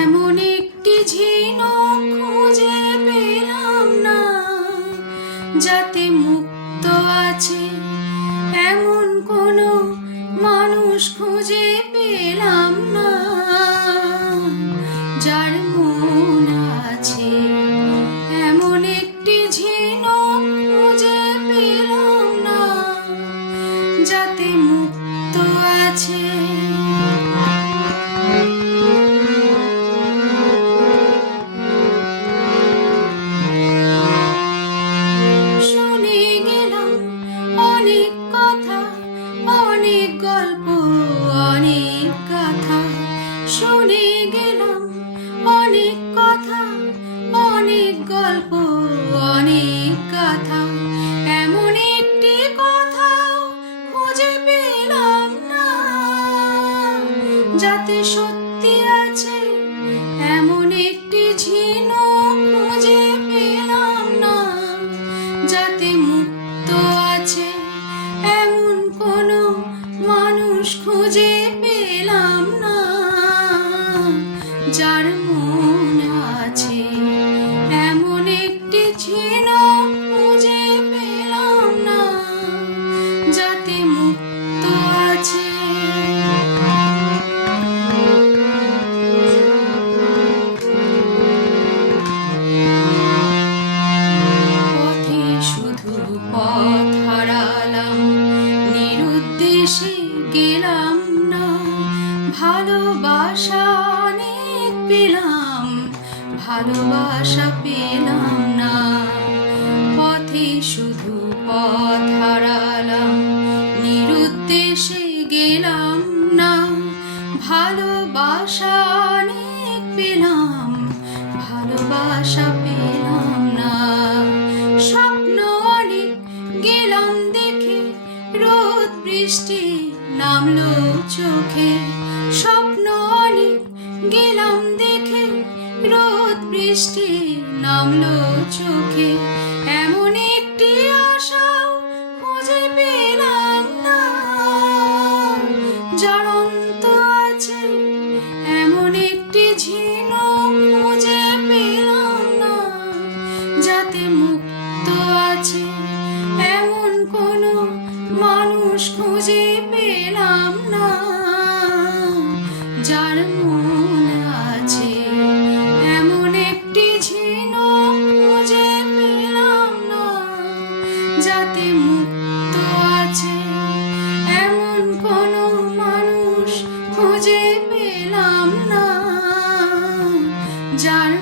এমন একটি ঝিনুক খুঁজে পেলাম না, যাতে মুক্ত আছে এমন কোনো মানুষ খুঁজে পেলাম না, যার মন আছে। এমন একটি ঝিনুক খুঁজে পেলাম না, যাতে মুক্ত আছে। শুনে গেলাম অনেক কথা, অনেক গল্প, অনেক গাথা। শুনে গেলাম অনেক কথা, অনেক গল্প, অনেক গাথা। এমন একটি কথাও খুঁজে পেলাম না, যাতে সত্যি আছে। এমন একটি ঝিনুক খুঁজে পেলাম না, যাতে মুক্ত আছে এমন কোনো মানুষ খুঁজে পেলাম না, যার মন আছে। এমন একটি ঝিনুক খুঁজে পেলাম না, যাতে মুক্ত আছে। পথে শুধু পথ হারালাম, নিরুদ্দেশে গেলাম না। ভালোবাসা অনেক পেলাম, ভালোবাসা পেলাম না। পথে শুধু পথ হারালাম, নিরুদ্দেশে গেলাম না। ভালোবাসা অনেক পেলাম, ভালোবাসা পেলাম না। স্বপ্ন অনেক গেলাম দেখে, রোদ বৃষ্টি নামলো চোখে। স্বপ্ন অনেক গেলাম দেখে, রোদ বৃষ্টি নামলো চোখে। এমন একটি আশাও খুঁজে পেলাম না, যার অন্ত আছে। এমন একটি ঝিনুক খুঁজে পেলাম না, যাতে মুক্ত আছে এমন কোনো মানুষ খুঁজে পেলাম না, যার মন আছে। এমন একটি ঝিনুক খুঁজে পেলাম না, যাতে মুক্ত আছে এমন কোনো মানুষ খুঁজে পেলাম না, যার